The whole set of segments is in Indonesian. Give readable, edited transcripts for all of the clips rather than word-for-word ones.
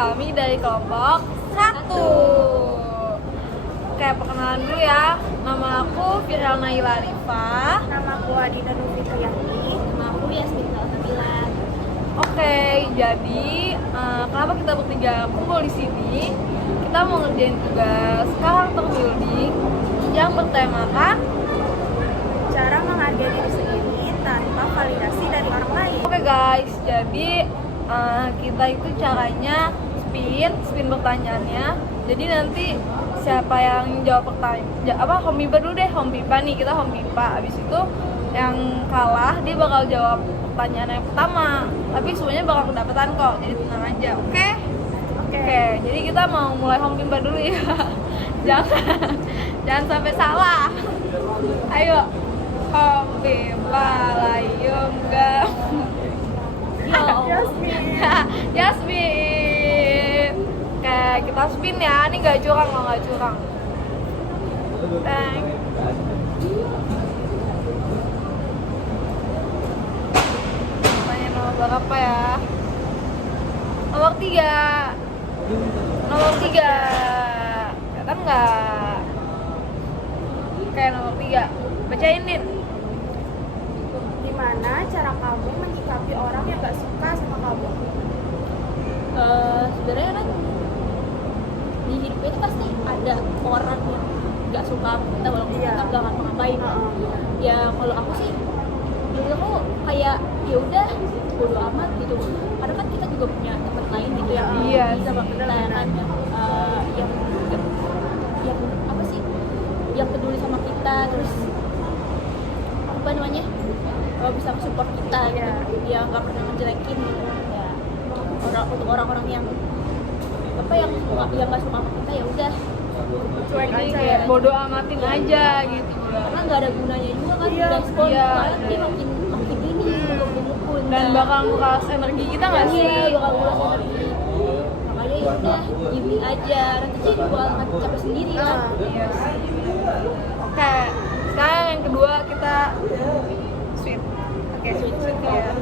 kami dari kelompok 1. Oke, perkenalan dulu ya. Nama aku Firel Naila Arifah. Nama aku Adina Nufitriyanti. Nama aku Yasmin Salsabila. Oke, jadi kenapa kita bertiga kumpul di sini? Kita mau ngerjain tugas karakter building yang bertemakan Cara menghargai diri sendiri tanpa validasi dari orang lain. Oke guys, jadi kita itu caranya spin pertanyaannya. Jadi nanti siapa yang jawab pertanyaan, home pipa dulu deh, home pipa nih, kita home pipa. Abis itu yang kalah dia bakal jawab pertanyaan yang pertama. Tapi semuanya bakal kedapatan kok, jadi tenang aja, oke? Oke, jadi kita mau mulai home pipa dulu ya. Jangan sampai salah. Ayo, home pipa layung gam. Yasmin. Oke, kita spin ya. Ini nggak curang loh, nggak curang. Thank. Tanya nomor berapa ya? Nomor 3. Nomor 3. Kelihatan nggak? Oke, nomor 3. Bacain, Din. Gimana cara kamu menyikapi orang yang gak suka sama kamu? Sebenarnya kan di hidup itu pasti ada orang yang nggak suka sama kita walaupun Iya. kita nggak ngapa-ngapain. Ya kalau aku sih, menurut aku kayak ya udah bodo amat gitu. Karena kan kita juga punya teman lain gitu yang Iya bisa sama kita kan, yang apa sih, yang peduli sama kita, terus apa namanya, bisa support kita gitu. Ya nggak pernah ngejelekin gitu ya. Untuk orang-orang yang apa yang nggak suka sama kita ya udah Cuek Jadi aja kayak ya. bodo amatin aja gitu. karena nggak ada gunanya juga kan Iya, respon iya. malah dia makin ini mukul Dan bakal nguras energi kita nggak sih? bakal nguras energi. Makanya ya udah gini aja, nanti sih bakal capek sendiri kan. Iya sih. Oke, sekarang yang kedua kita sweet. Oke, sweet ya.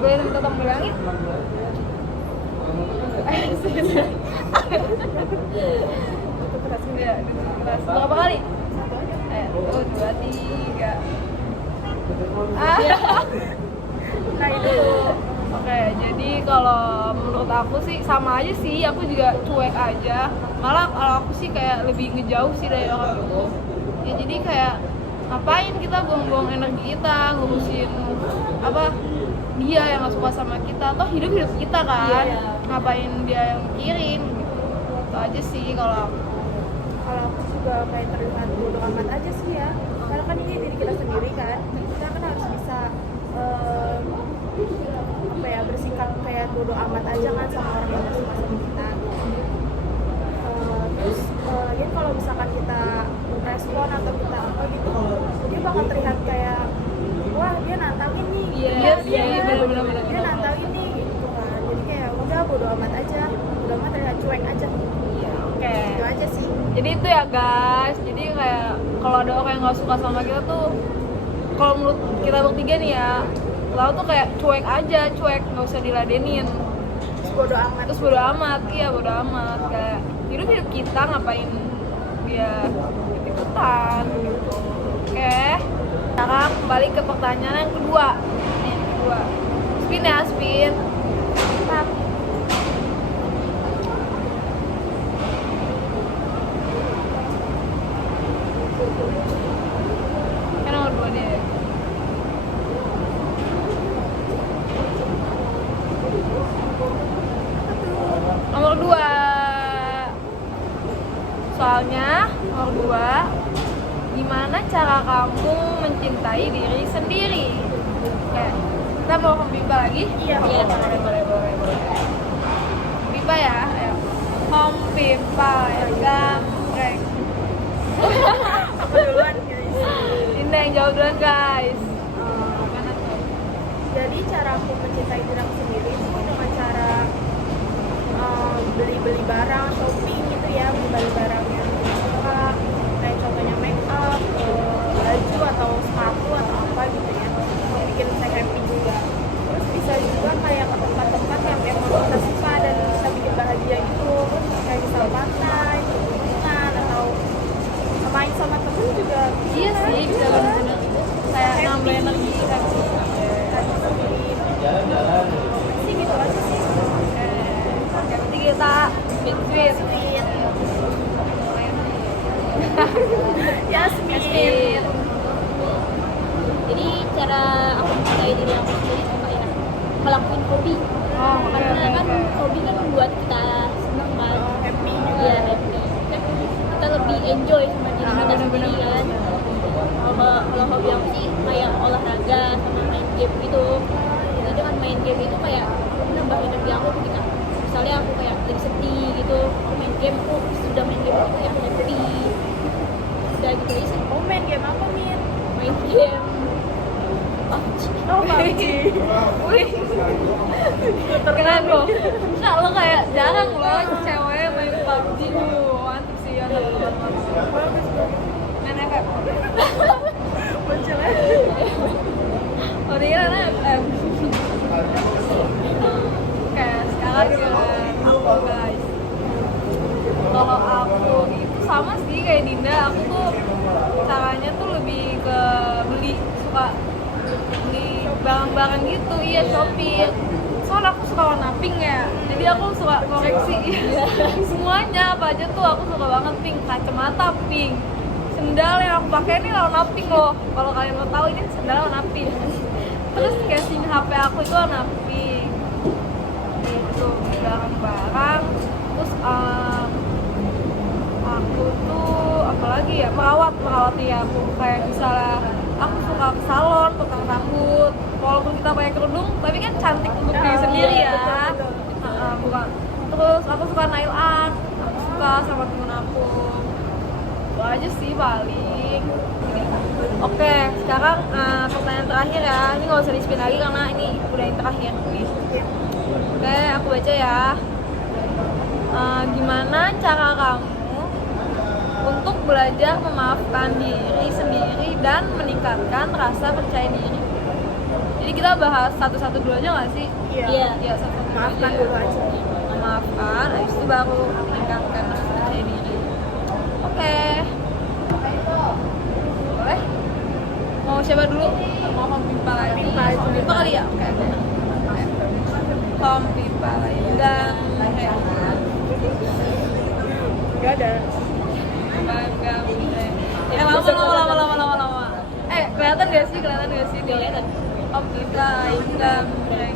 Boleh minta tolong bilangin? Ya, keras. Berapa kali? 1, 2, 3. Nah itu Oke, jadi kalau menurut aku sih sama aja sih, aku juga cuek aja. Malah kalau aku sih kayak lebih ngejauh sih dari orang itu. Ya jadi kayak ngapain kita buang-buang energi kita ngurusin apa dia yang gak suka sama kita, toh hidup kita kan. Iya. Ngapain dia yang mikirin gitu. Itu aja sih kalau aku. kalau aku juga kayak terlihat bodo amat aja sih ya. Karena kan ini diri kita sendiri kan. Kita kan harus bisa apa ya, bersikap kayak bodo amat aja kan sama orang yang gak suka sama kita. Terus ya kalau misalkan kita respon atau kita apa gitu, dia bakal terlihat kayak wah dia nantangin nih. Iya, bener. Dia nantangin nih gitu kan. Jadi kayak udah bodo amat aja. Bodo amat terlihat cuek aja. Oke. Itu aja sih. Jadi itu ya guys, jadi kayak kalau ada orang yang nggak suka sama kita tuh, kalau menurut kita bertiga nih ya, lalu tuh kayak cuek aja, nggak usah diladenin. Terus bodo amat. Terus bodo amat, iya bodo amat, kayak hidup kita ngapain dia ikutan gitu. Oke, sekarang kembali ke pertanyaan yang kedua. Nih, yang kedua, spin ya, spin. Tap. Kan nomor 2 deh. Nomor 2. Soalnya nomor 2, gimana cara kamu mencintai diri sendiri? Oke, kita mau ke pipa lagi? Iya. Boleh. Pipa ya, ayo. Home pipa, ya gambreng. Apa duluan guys? Dinda yang jawab duluan guys. Mana tuh? Jadi cara aku mencintai diri aku sendiri itu dengan cara beli barang, shopping gitu ya, beli barang yang aku suka, kayak contohnya make up, baju atau sepatu atau apa gitu ya, yang bikin saya happy juga. Terus bisa juga kayak ke tempat-tempat yang emang kita suka dan bisa bikin bahagia Sweet. Yasmin. Jadi cara aku mencintai diri aku sendiri tuh kayak ngelakuin hobi. Oh, Karena kan hobi kan membuat kita senang kan. Happy juga. Iya, happy. Kan kita lebih enjoy sama diri kita sendiri kan. Kalau hobi aku sih kayak olahraga sama main game gitu. Jadi dengan main game itu kayak nambah energi aku ketika misalnya aku kayak lagi sedih gitu, aku main game, aku sudah main game itu kayak happy. Udah gitu aja sih, Oh, main game apa, Min? main game. Oh, PUBG. Wih, keren loh. Kak, lo kayak jarang loh cewek main PUBG. Mantap sih ya teman-teman. Main FF. Munculnya. Oh, dia kan FF. Oke, sekarang aku guys. Kalau aku itu sama sih kayak Dinda, aku tuh caranya tuh lebih ke suka beli barang-barang gitu, iya shopping. Soalnya aku suka warna pink ya, jadi aku suka koleksi semuanya apa aja tuh aku suka banget pink, kacamata pink, sendal yang aku pakai ini warna pink loh. Kalau kalian mau tahu ini sendal warna pink. Terus casing HP aku itu warna pink. Itu barang-barang. Terus aku tuh apalagi ya merawat ya aku kayak misalnya aku suka ke salon potong rambut walaupun kita pakai kerudung tapi kan cantik untuk diri sendiri ya. Bukan. Terus aku suka nail art, aku suka sama temen aku. Itu aja sih paling. Oke, sekarang pertanyaan terakhir ya. Ini nggak usah di-spin lagi karena ini udah yang terakhir. Oke, aku baca ya. Gimana cara kamu untuk belajar memaafkan diri sendiri dan meningkatkan rasa percaya diri? Jadi kita bahas satu-satu dulu aja nggak sih? Iya. Iya, satu-satu Maafkan aja. dulu aja. Memaafkan, habis itu baru meningkatkan rasa percaya diri. Oke. Boleh? Mau siapa dulu? Mau Om Pipa lagi? Om Pipa kali ya? Oke. Om Pipa lagi dan Gak ada. lama. Kelihatan gak sih? Kelihatan. Om Pipa Indah Mureng.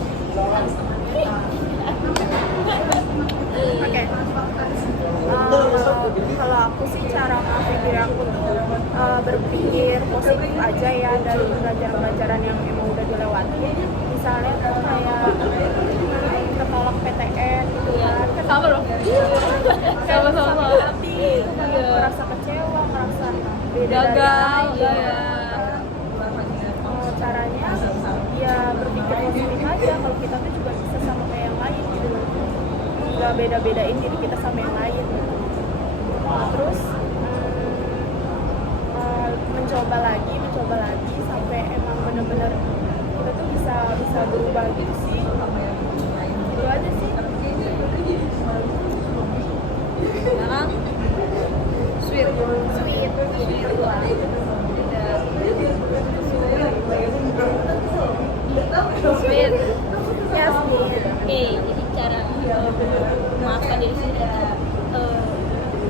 Oke. Kalau aku sih cara maafin diri aku tuh berpikir positif aja ya dari pelajaran-pelajaran yang emang udah dilewati. Misalnya tuh kayak ketolak PTN gitu kan. Sama loh. Sama. Hati, merasa kecewa, merasa beda dari Gagal. yang lain. Caranya ya berpikir positif aja kalau kita tuh juga bisa sama kayak yang lain gitu loh. Nggak beda-bedain diri kita sama yang lain gitu. Terus mencoba lagi sampai emang bener-bener kita tuh bisa berubah gitu sih. Itu aja sih. Sekarang sweet. Berdua. Sweet. Yasmin. Oke, jadi cara memaafkan diri sendiri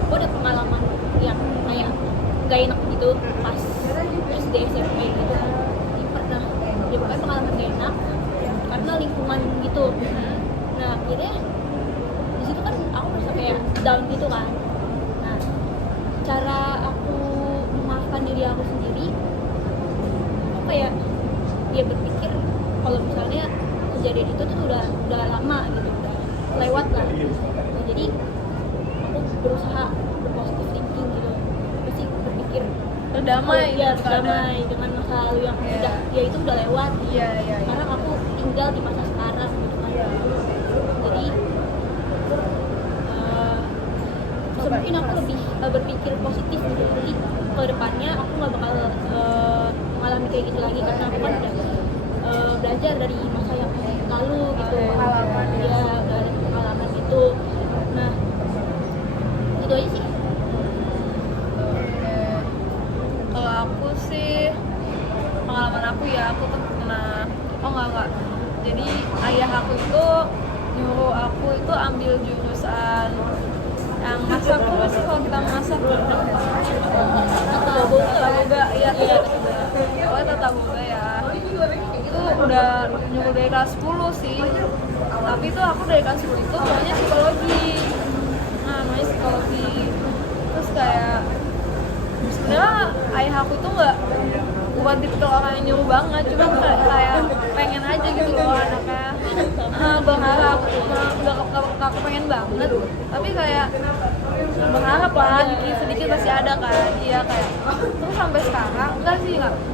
aku ada pengalaman yang kayak gak enak gitu pas SD SMP gitu. Jadi pernah ya pokoknya pengalaman gak enak karena lingkungan gitu. Nah akhirnya di situ kan aku merasa kayak down gitu kan. Nah cara aku memaafkan diri aku sendiri, aku kayak dia berpikir kalau misalnya kejadian itu tuh udah lama gitu, udah lewat lah. Nah, jadi aku berusaha berpositif thinking gitu, pasti berpikir Berdamai. ya berdamai dengan masa lalu yang udah ya itu udah lewat. Iya. Sekarang aku tinggal di masa sekarang gitu kan. Jadi mungkin aku lebih berpikir positif gitu. Jadi ke depannya aku nggak bakal mengalami kayak gitu lagi karena aku kan udah belajar dari masa yang lalu gitu. Pengalaman Ya udah ada pengalaman gitu. Nah itu aja sih. Kalau aku sih pengalaman aku ya aku tuh pernah enggak. Jadi ayah aku itu nyuruh aku itu ambil jurusan yang masak tuh sih kalau kita masak Tata boga. iya tata boga ya itu udah nyuruh dari kelas 10 sih, tapi itu aku dari kelas 10 itu namanya psikologi. Nah namanya psikologi, terus kayak sebenarnya ayah aku tuh bukan tipikal orang yang nyuruh banget, cuma kayak pengen aja gitu loh anaknya. Berharap udah aku pengen banget, tapi kayak berharap lah sedikit masih ada kan. Iya kayak terus sampai sekarang enggak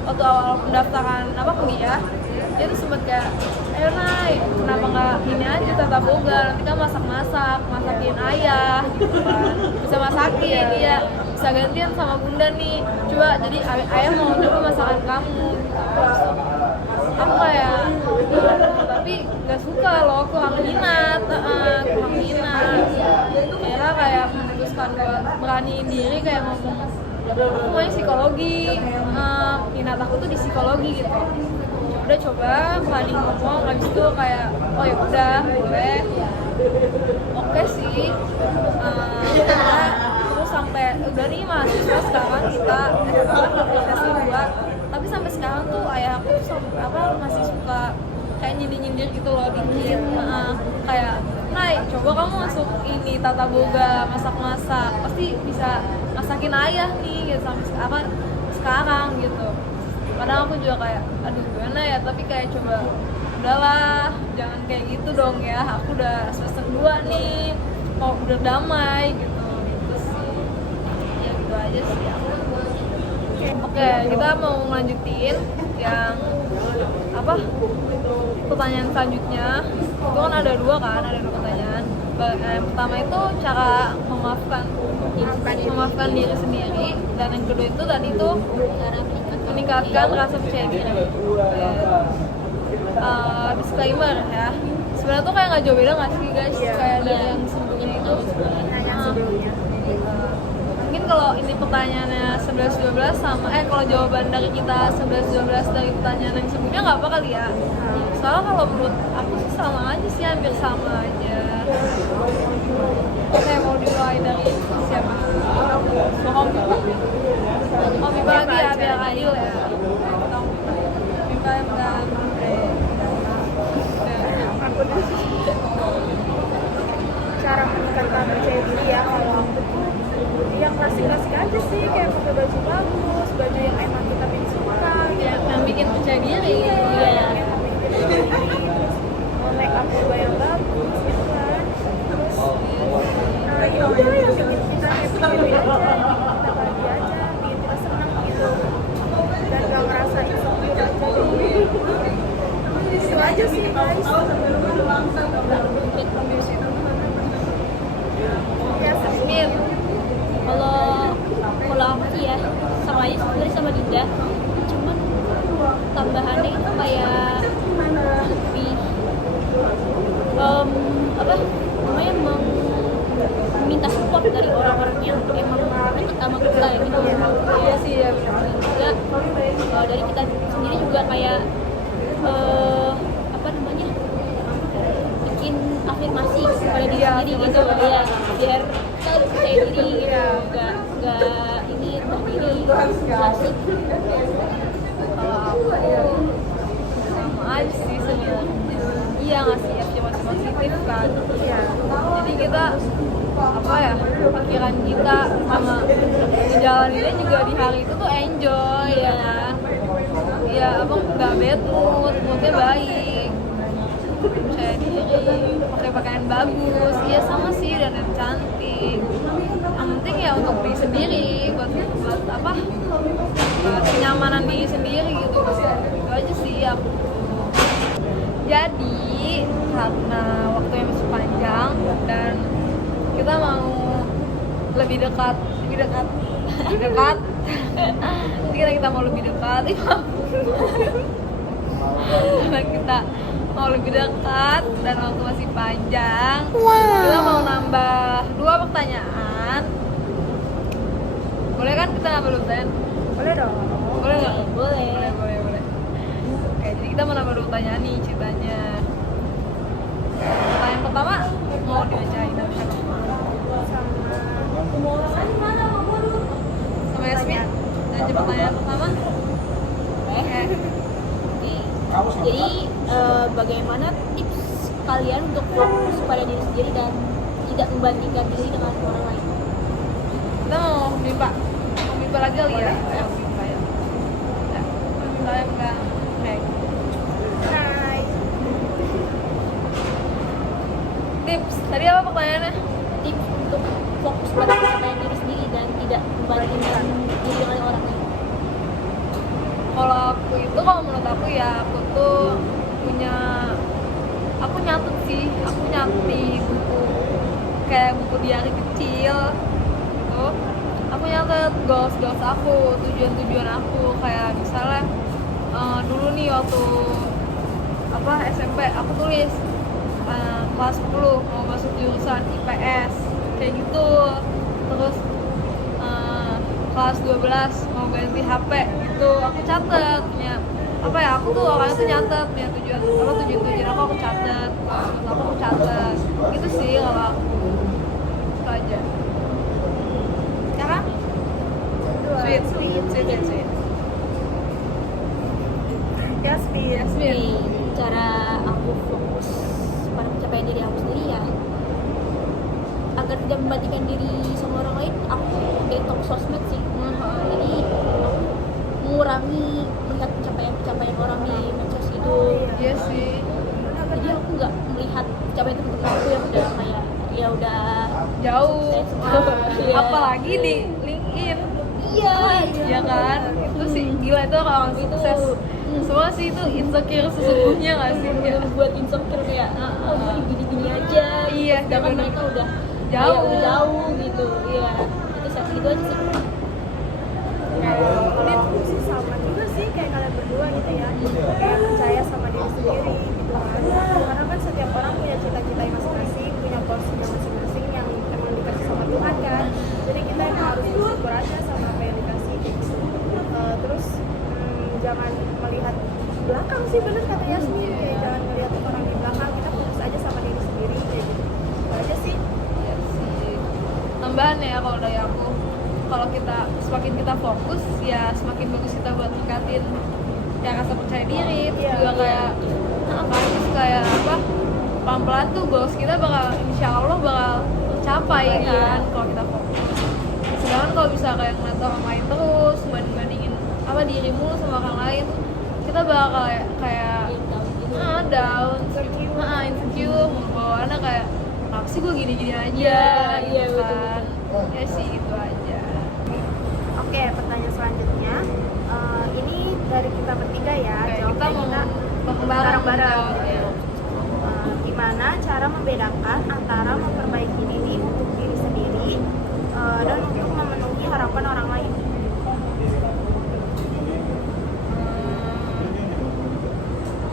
waktu awal pendaftaran kuliah dia tuh sempet kayak ayo Nay, kenapa nggak ini aja tata boga, nanti kan masakin ayah gitu kan, bisa masakin dia bisa gantian sama bunda nih, coba jadi ayah mau coba masakan kamu. Aku kayak tapi nggak suka loh, kurang minat. Akhirnya kayak memutuskan buat beraniin diri kayak ngomong aku maunya psikologi, minat aku tuh di psikologi gitu. Udah coba berani ngomong, habis itu kayak oh ya udah boleh, oke sih. Terus sampai udah nih mahasiswa sekarang kita S2, tapi sampai sekarang tuh ayah aku tuh masih suka kayak nyindir gitu loh dikit. Kayak Nay, coba kamu masuk ini tata boga, masak pasti bisa masakin ayah nih gitu sampai sekarang gitu. Kadang aku juga kayak aduh gimana ya, tapi kayak coba udahlah jangan kayak gitu dong ya, aku udah semester 2 nih mau berdamai gitu sih ya, gitu aja sih aku. Oke, kita mau lanjutin yang pertanyaan selanjutnya. Itu kan ada dua pertanyaan. Yang pertama itu cara memaafkan diri sendiri, dan yang kedua itu tadi itu meningkatkan rasa percaya diri. Disclaimer ya, sebenarnya tuh kayak nggak jauh beda nggak sih guys, kayak dari yang sebelumnya itu. Mungkin kalau ini pertanyaannya 11-12 sama kalau jawaban dari kita 11-12 dari pertanyaan yang sebelumnya nggak apa kali ya. Soalnya kalau menurut aku sih sama aja sih, hampir sama aja. Oke, mau dimulai dari siapa? Om Bipa lagi ya, biar adil ya. Bipa yang udah cara meningkatkan percaya diri ya, kalau aku tuh yang klasik-klasik aja sih, kayak pakai baju bagus, baju yang emang kita pengen suka gitu. yang bikin percaya diri. Mau make up juga yang bagus gitu kan. Terus ya udah yang bikin kita happy aja, yang bikin kita bahagia aja, bikin kita senang gitu, dan gak ngerasa insecure aja deh. Itu aja sih guys. Ya Min, kalau aku sih ya sama aja sebenarnya sama Dinda, cuman tambahannya itu kayak lebih meminta support dari orang-orang yang emang dekat sama kita gitu. iya sih ya benar. Juga dari kita sendiri juga kayak bikin afirmasi kepada diri sendiri gitu ya, biar kita lebih percaya diri gitu, nggak ini terdiri klasik. Kalau aku sama aja sih sebenarnya. Iya ngasih afirmasi positif kan. Jadi kita pikiran kita sama ngejalaninnya juga di hari itu tuh enjoy ya kan. Iya nggak bad moodnya baik, percaya diri, pakai pakaian bagus, iya sama sih, dan yang cantik. Yang penting ya untuk diri sendiri, buat kenyamanan diri sendiri gitu. Itu aja sih aku. Jadi karena waktunya masih panjang dan kita mau lebih dekat karena kita mau lebih dekat karena kita mau lebih dekat dan waktu masih panjang, kita mau nambah 2 pertanyaan. Boleh kan kita nambah 2 pertanyaan? boleh dong. Boleh nggak? Boleh. Oke, jadi kita mau nambah 2 pertanyaan nih ceritanya. Pertanyaan pertama mau dibacain sama siapa? Sama Sama Yasmin. Dan pertanyaan pertama. Oke. Jadi bagaimana tips kalian untuk fokus pada diri sendiri dan tidak membandingkan diri dengan orang lain? Kita mau mimpa lagi kali ya? Mimpa ya. Enggak. Oke. Hai. Tips. Tadi apa pertanyaannya? Tips untuk fokus pada pencapaian diri sendiri dan tidak membandingkan diri dengan orang lain. Kalau aku itu, kalau menurut aku ya, aku tuh aku nyatet di buku, kayak buku diary kecil gitu. Aku nyatet goals aku, tujuan aku, kayak misalnya dulu nih waktu SMP aku tulis kelas 10 mau masuk jurusan IPS kayak gitu. Terus kelas 12 mau ganti HP gitu, aku catet ya. Aku tuh orangnya tuh nyatet ya, tujuan aku catet, aku catet gitu sih kalau aku. Itu aja. Sekarang sweet. Yasmin. Jadi cara aku fokus pada pencapaian diri aku sendiri ya, agar tidak membandingkan diri sama orang lain, aku detox sosmed sih. Jadi aku mengurangi melihat pencapaian orang di medsos itu. Iya sih. Jadi aku nggak melihat pencapaian teman-teman aku yang udah kayak ya udah Jauh. Iya. Apalagi di LinkedIn. iya Ya kan? Itu sih gila, itu orang sukses. Semua sih itu insecure sesungguhnya nggak sih? Ya. buat insecure kayak oh gue gini-gini aja. Iya, Sedangkan bener. mereka udah Jauh. kayak udah jauh gitu. Iya. Itu satu gitu aja sih. Aku sih sama juga sih kayak kalian berdua gitu ya, kayak percaya sama diri sendiri gitu kan, karena kan setiap orang punya cita-cita masing-masing, punya porsinya masing-masing yang emang dikasih sama Tuhan kan. Jadi kita emang harus bersyukur aja sama apa yang dikasih gitu. Terus jangan melihat belakang sih, bener kata Yasmin, kayak jangan melihat orang di belakang, kita fokus aja sama diri sendiri kayak gitu. Itu aja sih. Iya sih. Tambahan ya kalau dari aku, kalau semakin kita fokus ya semakin bagus kita buat ningkatin ya rasa percaya diri. Terus juga kayak pelan-pelan tuh goals kita insya Allah bakal tercapai kan kalau kita fokus. Sedangkan kalau bisa kayak ngeliat orang lain terus bandingin dirimu sama orang lain, kita bakal kayak down, insecure, bawaannya kayak kenapa sih gue gini-gini aja. Iya, gitu betul. kan. Ya sih gitu aja. Oke, pertanyaan selanjutnya. Ini dari kita bertiga ya. Oke, Jawabnya kita mau bareng-bareng. ya. Gimana cara membedakan antara memperbaiki diri untuk diri sendiri dan untuk memenuhi harapan orang lain?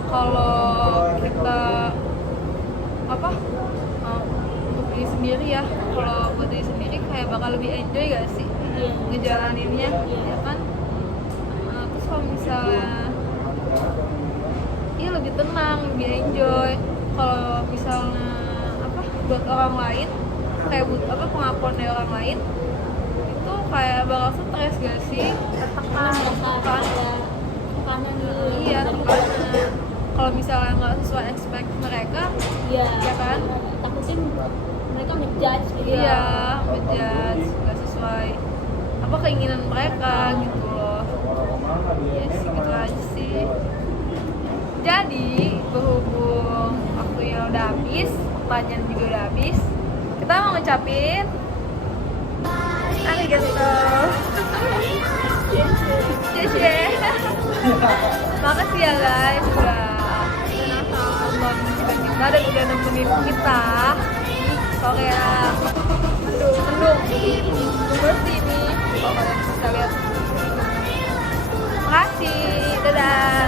Kalau kita untuk diri sendiri ya, kalau buat diri sendiri kayak bakal lebih enjoy gak sih ngejalaninnya, ya kan? Terus kalau misalnya lebih tenang, lebih enjoy. Kalau misalnya buat orang lain, kayak buat pengakuan dari orang lain, itu kayak bakal stres gak sih? Tertekan ada tekanan gitu. Iya, tekanan. Kalau misalnya nggak sesuai expect mereka, ya kan? Takutnya mereka ngejudge gitu. Iya, ngejudge nggak sesuai keinginan mereka gitu loh. Ya sih gitu aja sih. Jadi berhubung waktunya udah habis, pertanyaan juga udah habis, kita mau ngucapin arigato. Makasih ya guys udah nonton kita dan udah nemenin kita di Korea mendung bersih nih, kalau kalian bisa lihat. Makasih, dadah.